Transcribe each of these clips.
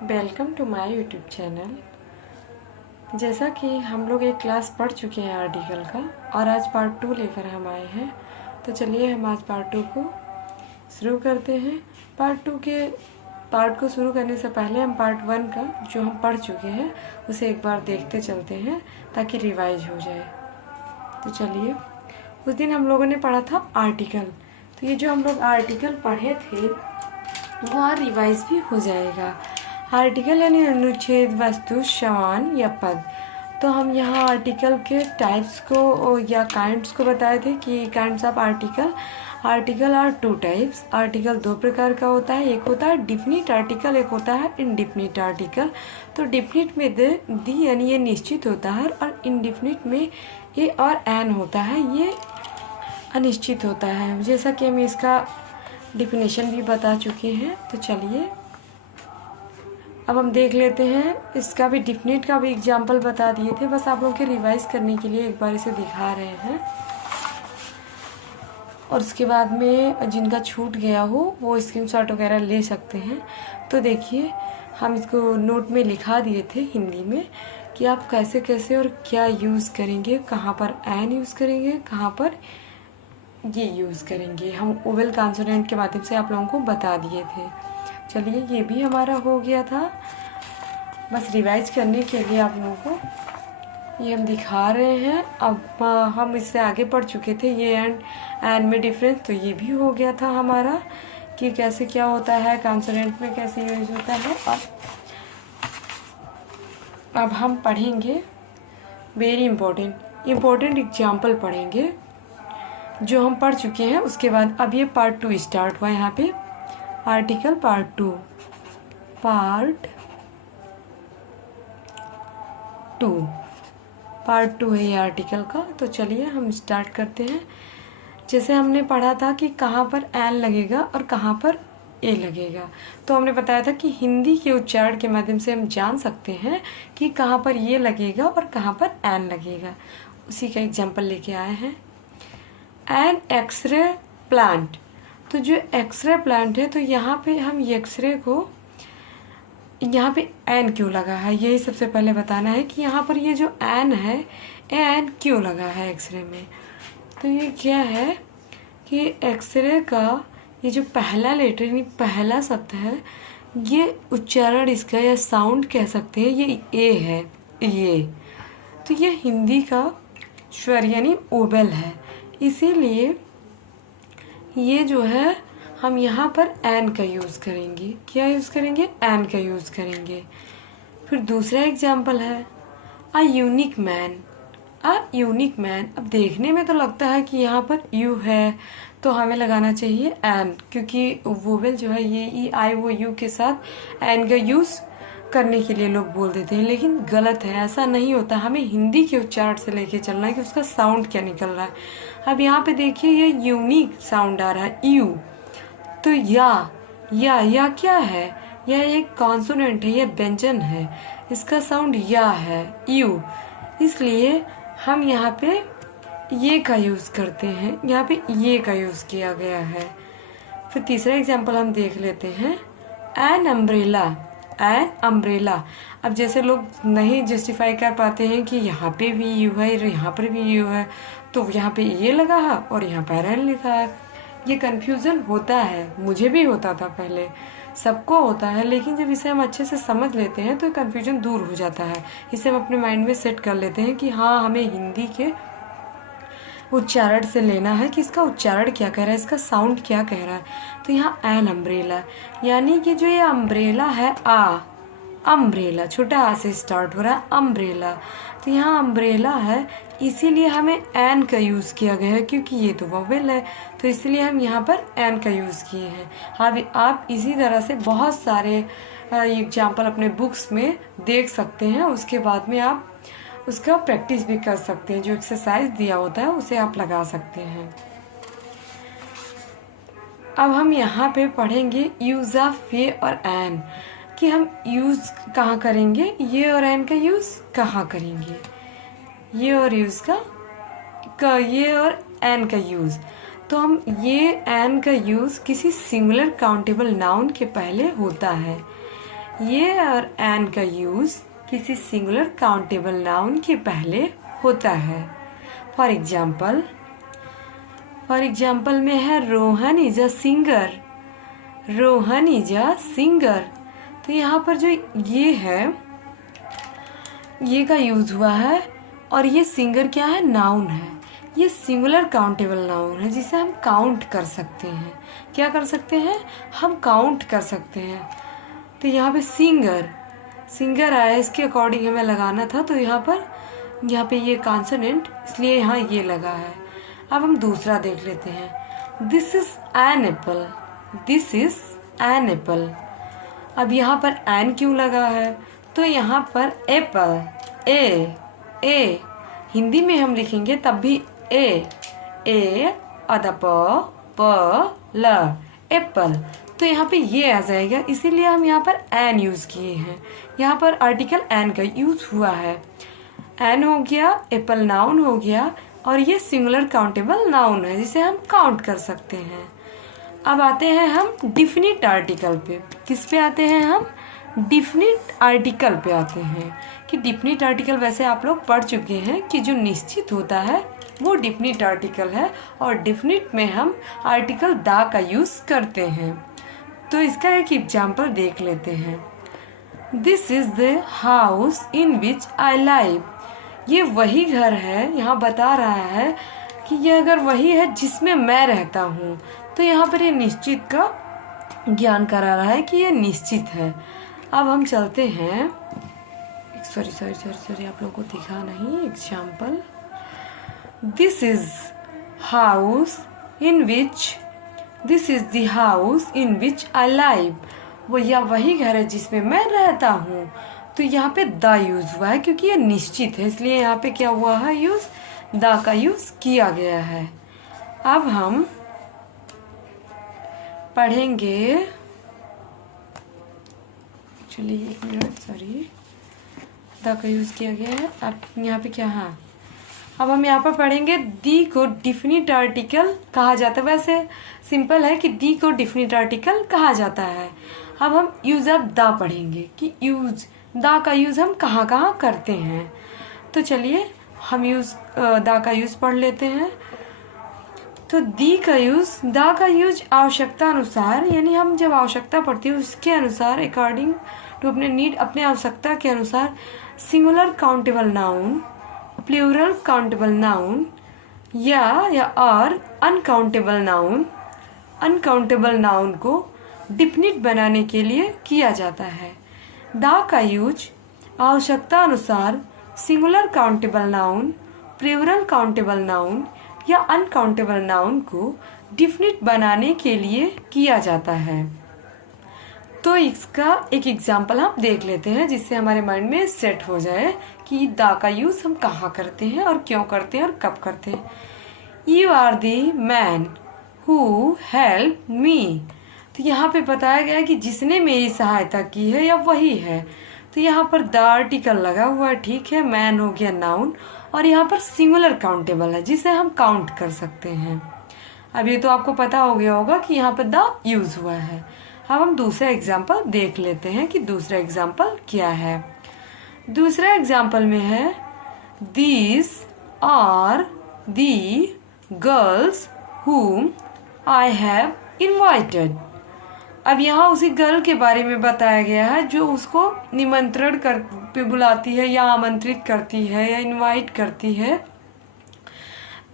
Welcome to my YouTube channel. जैसा कि हम लोग एक क्लास पढ़ चुके हैं आर्टिकल का और आज पार्ट 2 लेकर हम आए हैं, तो चलिए हम आज पार्ट 2 को शुरू करते हैं। पार्ट को शुरू करने से पहले हम पार्ट 1 का जो हम पढ़ चुके हैं उसे एक बार देखते चलते हैं ताकि रिवाइज हो जाए। तो चलिए, उस दिन हम लोगों ने पढ़ा था आर्टिकल, तो ये जो हम लोग आर्टिकल पढ़े थे वो आज रिवाइज भी हो जाएगा। आर्टिकल यानी अनुच्छेद, वस्तु, समान या पद। तो हम यहाँ आर्टिकल के टाइप्स को या काइंड्स को बताए थे कि kinds of article are 2 types. Article 2 प्रकार का होता है, एक होता है डिफिनिट आर्टिकल, एक होता है इनडिफिनिट आर्टिकल। तो डिफिनिट में दी यानी ये निश्चित होता है और इनडिफिनिट में ए और एन होता है, ये अनिश्चित होता है। जैसा कि हम इसका डिफिनेशन भी बता चुके हैं। तो चलिए अब हम देख लेते हैं। इसका भी डिफिनिट का भी एग्जाम्पल बता दिए थे, बस आप लोगों के रिवाइज करने के लिए एक बार इसे दिखा रहे हैं। और उसके बाद में जिनका छूट गया हो वो स्क्रीनशॉट वगैरह ले सकते हैं। तो देखिए, हम इसको नोट में लिखा दिए थे हिंदी में कि आप कैसे कैसे और क्या यूज़ करेंगे, कहाँ पर एन यूज़ करेंगे, कहाँ पर ये यूज़ करेंगे। हम ओवल कॉन्सोनेंट के माध्यम से आप लोगों को बता दिए थे। चलिए, ये भी हमारा हो गया था। बस रिवाइज करने के लिए आप लोगों को ये हम दिखा रहे हैं। अब हम इससे आगे पढ़ चुके थे ये एंड में डिफरेंस, तो ये भी हो गया था हमारा कि कैसे क्या होता है, कॉन्सोनेंट में कैसे यूज होता है। और अब हम पढ़ेंगे वेरी इम्पोर्टेंट एग्जाम्पल पढ़ेंगे जो हम पढ़ चुके हैं। उसके बाद अब ये पार्ट 2 स्टार्ट हुआ। यहाँ पे आर्टिकल पार्ट 2 पार्ट 2 है ये आर्टिकल का। तो चलिए हम स्टार्ट करते हैं। जैसे हमने पढ़ा था कि कहाँ पर एन लगेगा और कहाँ पर ए लगेगा, तो हमने बताया था कि हिंदी के उच्चारण के माध्यम से हम जान सकते हैं कि कहाँ पर ये लगेगा और कहाँ पर एन लगेगा। उसी का एग्जाम्पल लेके आए हैं। An x-ray plant. तो जो एक्सरे प्लांट है, तो यहाँ पे हम एक्सरे को, यहाँ पे एन क्यों लगा है यही सबसे पहले बताना है कि यहाँ पर ये जो एन है, एन क्यों लगा है एक्सरे में। तो ये क्या है कि एक्सरे का ये जो पहला लेटर यानी पहला शब्द है, ये उच्चारण इसका या साउंड कह सकते हैं, ये ए है ये। तो ये हिंदी का स्वर यानी ओबल है, इसीलिए ये जो है हम यहाँ पर एन का यूज़ करेंगे। क्या यूज़ करेंगे? एन का यूज़ करेंगे। फिर दूसरा एग्जाम्पल है अ यूनिक मैन। अब देखने में तो लगता है कि यहाँ पर यू है तो हमें लगाना चाहिए एन, क्योंकि वोवेल जो है ये ई आई वो यू के साथ एन का यूज़ करने के लिए लोग बोल देते हैं, लेकिन गलत है, ऐसा नहीं होता। हमें हिंदी के उच्चारण से लेके चलना है कि उसका साउंड क्या निकल रहा है। अब यहाँ पे देखिए ये यूनिक साउंड आ रहा है यू। तो या क्या है? यह एक कॉन्सोनेंट है, यह व्यंजन है, इसका साउंड या है यू, इसलिए हम यहाँ पे ये का यूज़ करते हैं। यहाँ पे ये का यूज़ किया गया है। फिर तीसरा एग्जाम्पल हम देख लेते हैं। An umbrella. अब जैसे लोग नहीं जस्टिफाई कर पाते हैं कि यहाँ पे भी यू है और यहाँ पर भी यू है, तो यहाँ पे ये लगा है और यहाँ पर एन लिखा है। ये कन्फ्यूज़न होता है, मुझे भी होता था पहले, सबको होता है, लेकिन जब इसे हम अच्छे से समझ लेते हैं तो कन्फ्यूजन दूर हो जाता है। इसे हम अपने माइंड में सेट कर लेते हैं कि हाँ, हमें हिंदी के उच्चारण से लेना है कि इसका उच्चारण क्या कह रहा है, इसका साउंड क्या कह रहा है। तो यहाँ एन अम्ब्रेला, यानी कि जो ये अम्ब्रेला है, अम्ब्रेला छोटा आ से स्टार्ट हो रहा है, अम्ब्रेला। तो यहाँ अम्ब्रेला है, इसीलिए हमें एन का यूज़ किया गया है, क्योंकि ये तो वोवेल है, तो इसलिए हम यहाँ पर एन का यूज़ किए हैं। हाँ, आप इसी तरह से बहुत सारे एग्जाम्पल अपने बुक्स में देख सकते हैं। उसके बाद में आप उसका प्रैक्टिस भी कर सकते हैं, जो एक्सरसाइज दिया होता है उसे आप लगा सकते हैं। अब हम यहाँ पे पढ़ेंगे यूज़ ऑफ ये और एन, कि हम यूज़ कहाँ करेंगे, ये और एन का यूज़ कहाँ करेंगे। ये और एन का यूज़, तो हम ये एन का यूज़ किसी सिंगुलर काउंटेबल नाउन के पहले होता है। ये और एन का यूज किसी सिंगुलर काउंटेबल नाउन के पहले होता है। फॉर एग्जाम्पल में है Rohan is a singer. Rohan is a singer. तो यहाँ पर जो ये है, ये का यूज हुआ है, और ये सिंगर क्या है, नाउन है। ये सिंगुलर काउंटेबल नाउन है जिसे हम काउंट कर सकते हैं। क्या कर सकते हैं, हम काउंट कर सकते हैं। तो यहाँ पे सिंगर आया, इसके अकॉर्डिंग हमें लगाना था, तो यहाँ पे ये कॉन्सोनेंट, इसलिए यहाँ ये लगा है। अब हम दूसरा देख लेते हैं। This is an apple. This is an apple. अब यहाँ पर एन क्यों लगा है, तो यहाँ पर एप्पल, ए हिंदी में हम लिखेंगे तब भी ए अदा प ल, एप्पल। तो यहाँ पे ये आ जाएगा, इसीलिए हम यहाँ पर एन यूज़ किए हैं। यहाँ पर आर्टिकल एन का यूज हुआ है। एन हो गया, एप्पल नाउन हो गया, और ये सिंगुलर काउंटेबल नाउन है जिसे हम काउंट कर सकते हैं। अब आते हैं हम डिफिनिट आर्टिकल पे। किस पे आते हैं हम, डिफिनिट आर्टिकल पे आते हैं। कि डिफिनिट आर्टिकल वैसे आप लोग पढ़ चुके हैं कि जो निश्चित होता है वो डिफिनिट आर्टिकल है, और डिफिनिट में हम आर्टिकल दा का यूज करते हैं। तो इसका एक एग्जाम्पल देख लेते हैं। This is the house in which I live. ये वही घर है, यहाँ बता रहा है कि ये अगर वही है जिसमें मैं रहता हूँ। तो यहाँ पर ये निश्चित का ज्ञान करा रहा है कि ये निश्चित है। अब हम चलते हैं, सॉरी आप लोगों को दिखा नहीं example. This is house in which I live. वो या वही घर है जिसमें मैं रहता हूँ। तो यहाँ पे द यूज हुआ है क्योंकि ये निश्चित है, इसलिए यहाँ पे क्या हुआ है, यूज द का यूज किया गया है। अब हम पढ़ेंगे, चलिए एक मिनट, सॉरी, द का यूज किया गया है। अब यहाँ पे क्या, हाँ, अब हम यहाँ पर पढ़ेंगे दी को डिफिनिट आर्टिकल कहा जाता है। वैसे सिंपल है कि दी को डिफिनिट आर्टिकल कहा जाता है। अब हम यूज ऑफ द पढ़ेंगे कि द का यूज हम कहाँ कहाँ करते हैं। तो चलिए हम द का यूज पढ़ लेते हैं। तो द का यूज आवश्यकता अनुसार, यानी हम जब आवश्यकता पड़ती है उसके अनुसार, अकॉर्डिंग टू अपने नीड, अपने आवश्यकता के अनुसार, singular countable noun, plural countable noun या और अनकाउंटेबल नाउन को डिफिनिट बनाने के लिए किया जाता है। द का यूज आवश्यकता अनुसार singular countable noun, plural countable noun या अनकाउंटेबल नाउन को डिफिनिट बनाने के लिए किया जाता है। तो इसका एक एग्जाम्पल हम देख लेते हैं जिससे हमारे माइंड में सेट हो जाए कि द का यूज हम कहाँ करते हैं और क्यों करते हैं और कब करते हैं। You are the man who help me. तो यहाँ पे बताया गया है कि जिसने मेरी सहायता की है या वही है। तो यहाँ पर द आर्टिकल लगा हुआ है, ठीक है, मैन हो गया नाउन, और यहाँ पर सिंगुलर काउंटेबल है जिसे हम काउंट कर सकते हैं। अब ये तो आपको पता हो गया होगा कि यहाँ पर द यूज हुआ है। अब हम दूसरा एग्जाम्पल देख लेते हैं कि दूसरा एग्जाम्पल क्या है। दूसरा एग्जाम्पल में है these are the girls whom I have invited। अब यहाँ उसी गर्ल के बारे में बताया गया है जो उसको निमंत्रण कर पे बुलाती है या आमंत्रित करती है या इनवाइट करती है।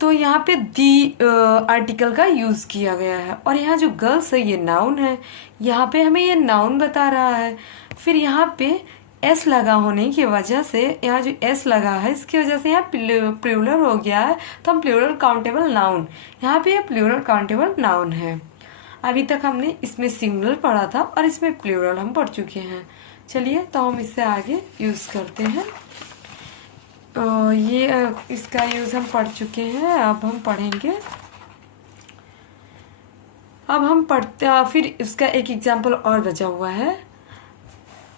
तो यहाँ पे दी आर्टिकल का यूज किया गया है, और यहाँ जो गर्ल्स है ये नाउन है, यहाँ पे हमें ये नाउन बता रहा है। फिर यहाँ पे एस लगा होने की वजह से, यहाँ जो एस लगा है इसकी वजह से यहाँ प्लूरल हो गया है। तो हम प्लूरल काउंटेबल नाउन, यहाँ पे प्लूरल काउंटेबल नाउन है। अभी तक हमने इसमें सिंगुलर पढ़ा था और इसमें प्लूरल हम पढ़ चुके हैं। चलिए तो हम इससे आगे यूज करते हैं। ये इसका यूज हम पढ़ चुके हैं, अब हम पढ़ेंगे। अब हम पढ़ते फिर इसका एक एग्जाम्पल और बचा हुआ है।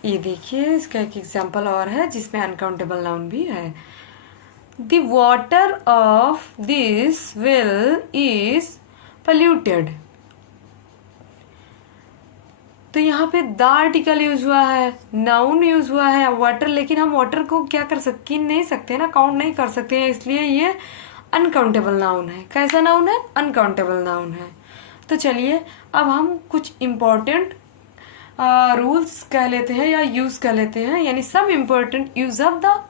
ये देखिए इसका एक एग्जाम्पल और है जिसमें अनकाउंटेबल नाउन भी है। The water of this well is polluted। तो यहाँ पे द आर्टिकल यूज हुआ है, नाउन यूज हुआ है वाटर, लेकिन हम वाटर को क्या कर सकते, गिन नहीं सकते ना, काउंट नहीं कर सकते हैं, इसलिए ये अनकाउंटेबल नाउन है। कैसा नाउन है? अनकाउंटेबल नाउन है। तो चलिए अब हम कुछ इम्पोर्टेंट रूल्स कह लेते हैं या यूज कर लेते हैं, यानी some important use of the,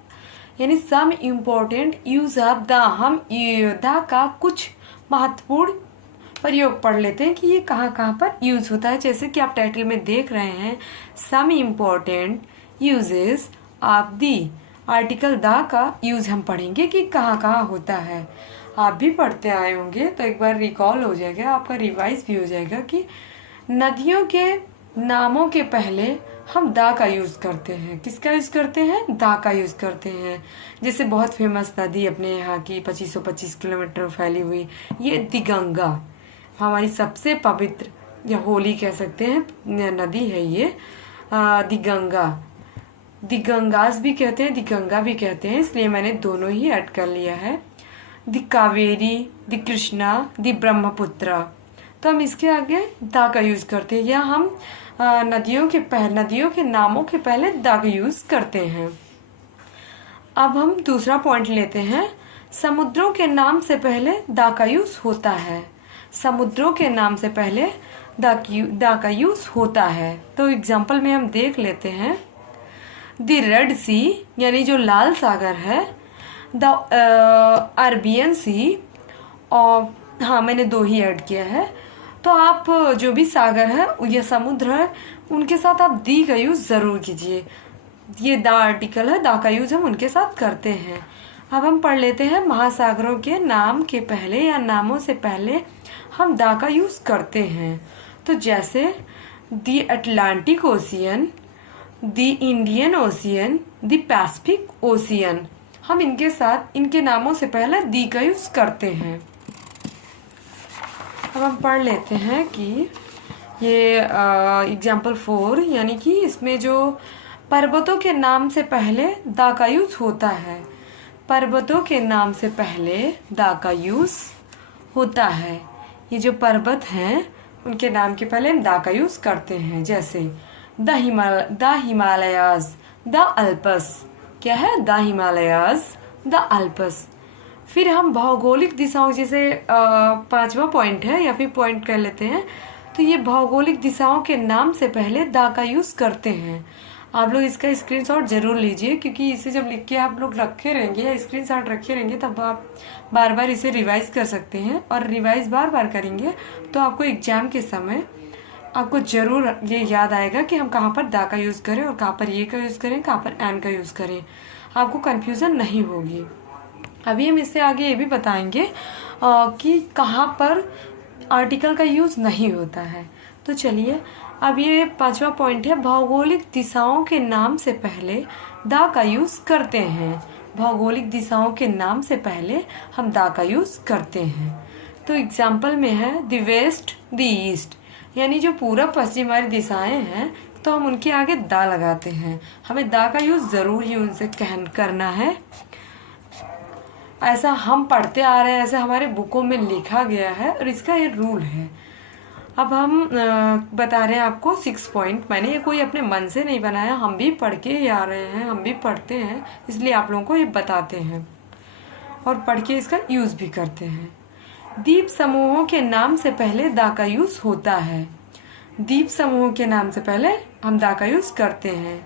यानी some important use of the. हम द का कुछ महत्वपूर्ण प्रयोग पढ़ लेते हैं कि ये कहाँ कहाँ पर यूज होता है। जैसे कि आप टाइटल में देख रहे हैं, some important uses of the. Article the का यूज हम पढ़ेंगे कि कहाँ कहाँ होता है। आप भी पढ़ते आए होंगे तो एक बार रिकॉल हो जाएगा, आपका रिवाइज भी हो जाएगा कि नदियों के नामों के पहले हम दा का यूज करते हैं। किसका यूज करते हैं? दा का यूज करते हैं। जैसे बहुत फेमस नदी अपने यहाँ की 2525 किलोमीटर फैली हुई, ये दिगंगा, हमारी सबसे पवित्र या होली कह सकते हैं नदी है ये, दिगंगा। दिगंगास भी कहते हैं, दिगंगा भी कहते हैं, इसलिए मैंने दोनों ही ऐड कर लिया है। दि कावेरी, दि कृष्णा, दि ब्रह्मपुत्र। तो हम इसके आगे दा का यूज करते हैं, या हम नदियों के नामों के पहले दा का यूज करते हैं। अब हम दूसरा पॉइंट लेते हैं, समुद्रों के नाम से पहले दा का यूज होता है। समुद्रों के नाम से पहले दा का यूज होता है। तो एग्जाम्पल में हम देख लेते हैं, द रेड सी यानी जो लाल सागर है, द अरबियन सी, और हाँ मैंने दो ही ऐड किया है। तो आप जो भी सागर है या समुद्र है उनके साथ आप दी का यूज जरूर कीजिए। ये द आर्टिकल है, दा का यूज हम उनके साथ करते हैं। अब हम पढ़ लेते हैं, महासागरों के नाम के पहले या नामों से पहले हम दा का यूज करते हैं। तो जैसे the Atlantic ocean, the Indian ocean, the Pacific ocean, हम इनके साथ इनके नामों से पहले दी का यूज करते हैं। अब हम पढ़ लेते हैं कि ये एग्जाम्पल 4, यानी कि इसमें जो पर्वतों के नाम से पहले दा का यूज होता है। पर्वतों के नाम से पहले दा का यूज होता है। ये जो पर्वत हैं उनके नाम के पहले हम दा का यूज करते हैं। जैसे द हिमालयाज, द अल्पस। क्या है? The Himalayas, the Alps. फिर हम भौगोलिक दिशाओं, जैसे 5वां पॉइंट है या फिर पॉइंट कर लेते हैं, तो ये भौगोलिक दिशाओं के नाम से पहले दा का यूज करते हैं। आप लोग इसका स्क्रीनशॉट जरूर लीजिए, क्योंकि इसे जब लिख के आप लोग रखे रहेंगे या स्क्रीनशॉट रखे रहेंगे तब आप बार बार इसे रिवाइज कर सकते हैं, और रिवाइज बार बार करेंगे तो आपको एग्जाम के समय आपको जरूर ये याद आएगा कि हम कहाँ पर दा का यूज करें और कहाँ पर ये का यूज करें, कहाँ पर एन का यूज करें। आपको कन्फ्यूजन नहीं होगी। अभी हम इससे आगे ये भी बताएंगे कि कहाँ पर आर्टिकल का यूज नहीं होता है। तो चलिए, अब ये 5वां पॉइंट है, भौगोलिक दिशाओं के नाम से पहले दा का यूज करते हैं। भौगोलिक दिशाओं के नाम से पहले हम दा का यूज करते हैं। तो एग्जाम्पल में है द वेस्ट, द ईस्ट, यानी जो पूरब पश्चिम हमारी दिशाएं हैं तो हम उनके आगे दा लगाते हैं। हमें दा का यूज जरूर ही उनसे करना है। ऐसा हम पढ़ते आ रहे हैं, ऐसा हमारे बुकों में लिखा गया है और इसका ये रूल है। अब हम बता रहे हैं आपको 6 पॉइंट। मैंने ये कोई अपने मन से नहीं बनाया, हम भी पढ़ के ही आ रहे हैं, हम भी पढ़ते हैं, इसलिए आप लोगों को ये बताते हैं और पढ़ के इसका यूज भी करते हैं। द्वीप समूहों के नाम से पहले दा का यूज होता है। द्वीप समूहों के नाम से पहले हम दा का यूज करते हैं।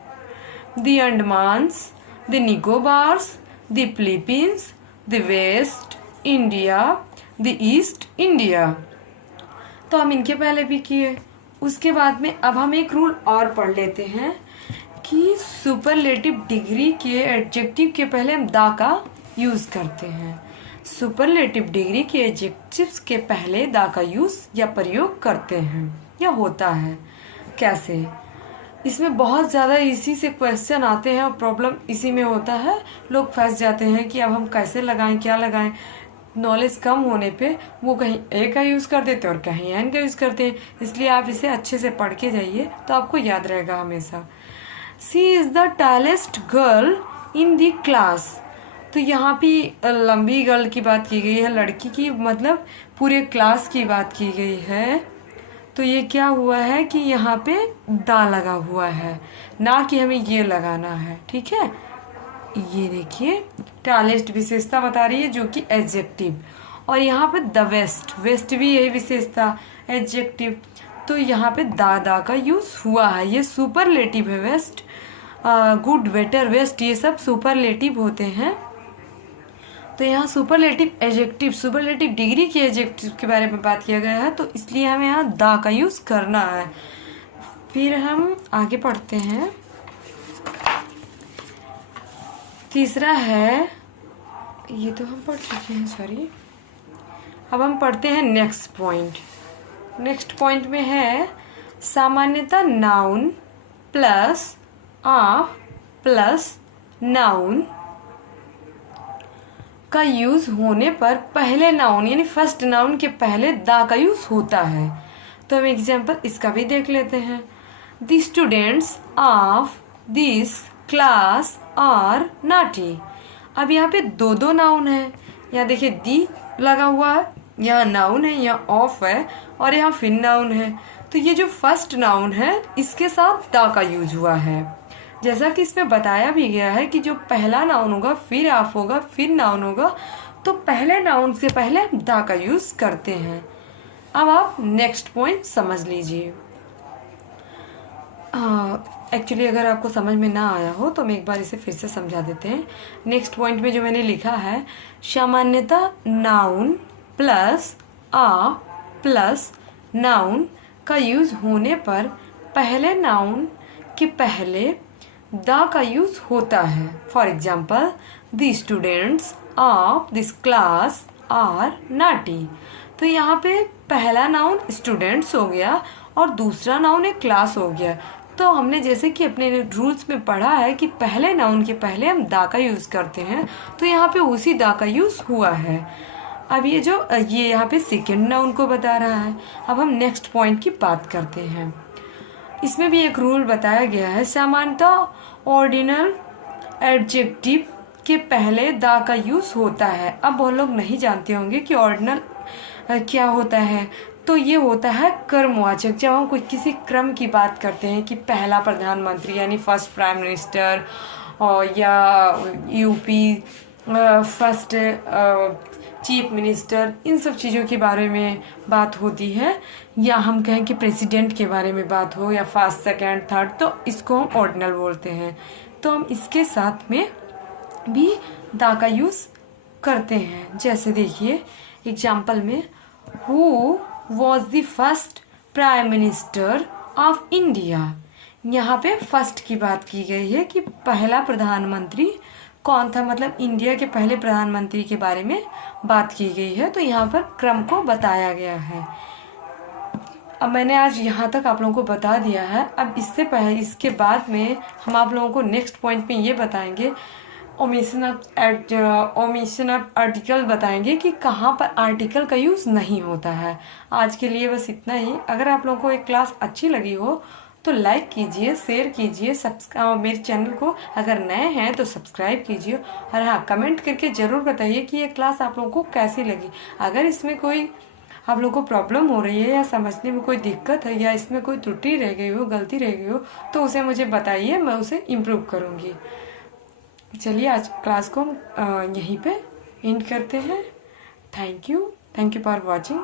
The Andamans, the Nicobars, the Philippines, the West India, the East India. तो हम इनके पहले भी किए। उसके बाद में अब हम एक रूल और पढ़ लेते हैं कि सुपरलेटिव डिग्री के एडजेक्टिव के पहले हम दा का यूज करते हैं। सुपरलेटिव डिग्री के एडजेक्टिव्स के पहले दा का यूज या प्रयोग करते हैं या होता है। कैसे? इसमें बहुत ज़्यादा इसी से क्वेश्चन आते हैं और प्रॉब्लम इसी में होता है। लोग फंस जाते हैं कि अब हम कैसे लगाएं, क्या लगाएं। नॉलेज कम होने पे वो कहीं ए का यूज़ कर देते हैं और कहीं एन का यूज़ करते हैं। इसलिए आप इसे अच्छे से पढ़ के जाइए तो आपको याद रहेगा हमेशा। She is the tallest girl in the class. तो यहाँ भी लंबी गर्ल की बात की गई है, लड़की की, मतलब पूरे क्लास की बात की गई है। तो ये क्या हुआ है कि यहाँ पे दा लगा हुआ है, ना कि हमें ये लगाना है। ठीक है, ये देखिए टालेस्ट विशेषता बता रही है जो कि एडजेक्टिव, और यहाँ पे द वेस्ट, वेस्ट भी यही विशेषता एडजेक्टिव। तो यहाँ पे दा का यूज हुआ है, ये सुपरलेटिव है। वेस्ट, गुड, बेटर, वेस्ट, ये सब सुपरलेटिव होते हैं। तो यहाँ सुपरलेटिव एडजेक्टिव, सुपरलेटिव डिग्री के एडजेक्टिव के बारे में बात किया गया है, तो इसलिए हमें यहाँ दा का यूज करना है। फिर हम आगे पढ़ते हैं। तीसरा है, ये तो हम पढ़ चुके हैं, सॉरी। अब हम पढ़ते हैं नेक्स्ट पॉइंट। नेक्स्ट पॉइंट में है सामान्यतः noun plus of plus noun का यूज होने पर पहले नाउन यानी फर्स्ट नाउन के पहले दा का यूज होता है। तो हम एग्जाम्पल इसका भी देख लेते हैं। The students of this class are naughty. अब यहाँ पे दो दो नाउन है, यहाँ देखिए दी लगा हुआ है, यहाँ नाउन है, यहाँ ऑफ है, और यहाँ फिर नाउन है। तो ये जो फर्स्ट नाउन है इसके साथ दा का यूज हुआ है। जैसा कि इसमें बताया भी गया है कि जो पहला नाउन होगा फिर ऑफ होगा फिर नाउन होगा, तो पहले नाउन से पहले हम दा का यूज करते हैं। अब आप नेक्स्ट पॉइंट समझ लीजिए। एक्चुअली अगर आपको समझ में ना आया हो तो हम एक बार इसे फिर से समझा देते हैं। नेक्स्ट पॉइंट में जो मैंने लिखा है, सामान्यतः नाउन प्लस आ प्लस नाउन का यूज होने पर पहले नाउन के पहले दा का यूज होता है। For example, the students of this class are naughty. तो यहाँ पे पहला नाउन स्टूडेंट्स हो गया और दूसरा नाउन एक क्लास हो गया। तो हमने जैसे कि अपने रूल्स में पढ़ा है कि पहले नाउन के पहले हम दा का यूज करते हैं, तो यहाँ पे उसी दा का यूज हुआ है। अब ये यहाँ पे सेकेंड नाउन को बता रहा है। अब हम नेक्स्ट पॉइंट की बात करते हैं। इसमें भी एक रूल बताया गया है, सामान्यतः ऑर्डिनल एडजेक्टिव के पहले दा का यूज होता है। अब वो लोग नहीं जानते होंगे कि ऑर्डिनल क्या होता है। तो ये होता है कर्मवाचक। जब हम कोई किसी क्रम की बात करते हैं कि पहला प्रधानमंत्री यानी फर्स्ट प्राइम मिनिस्टर, और या यूपी फर्स्ट चीफ मिनिस्टर, इन सब चीज़ों के बारे में बात होती है, या हम कहें कि प्रेसिडेंट के बारे में बात हो, या फर्स्ट सेकंड थर्ड, तो इसको हम ऑर्डिनल बोलते हैं। तो हम इसके साथ में भी दा का यूज़ करते हैं। जैसे देखिए एग्जाम्पल में, who was the first prime minister of India. यहाँ पे फर्स्ट की बात की गई है कि पहला प्रधानमंत्री कौन था, मतलब इंडिया के पहले प्रधानमंत्री के बारे में बात की गई है। तो यहाँ पर क्रम को बताया गया है। अब मैंने आज यहाँ तक आप लोगों को बता दिया है। अब इससे पहले, इसके बाद में हम आप लोगों को नेक्स्ट पॉइंट में ये बताएंगे, ओमिशन ऑफ आर्टिकल बताएंगे कि कहाँ पर आर्टिकल का यूज़ नहीं होता है। आज के लिए बस इतना ही। अगर आप लोगों को एक क्लास अच्छी लगी हो तो लाइक कीजिए, शेयर कीजिए, मेरे चैनल को अगर नए हैं तो सब्सक्राइब कीजिए, और हाँ, कमेंट करके ज़रूर बताइए कि ये क्लास आप लोगों को कैसी लगी। अगर इसमें कोई आप लोगों को प्रॉब्लम हो रही है, या समझने में कोई दिक्कत है, या इसमें कोई त्रुटि रह गई हो, गलती रह गई हो, तो उसे मुझे बताइए, मैं उसे इम्प्रूव करूँगी। चलिए आज क्लास को हम यहीं पे एंड करते हैं। Thank you for watching.